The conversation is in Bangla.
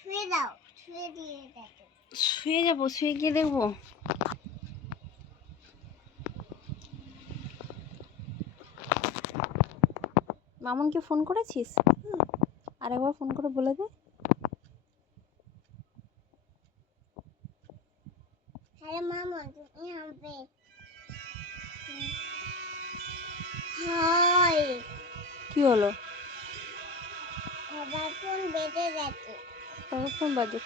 শুয়ে দাও, শুয়ে দিয়ে দেখো। শুয়ে যাবো, শুয়ে গিয়ে দেখবো। মামুনকে ফোন করেছিস? আরেকবার ফোন করে বলে দে। হ্যালো মামুন, তুমি হবে? হাই, কি হলো? বাবার ফোন বেজে গেছে। বাবা ফোন বাজুক।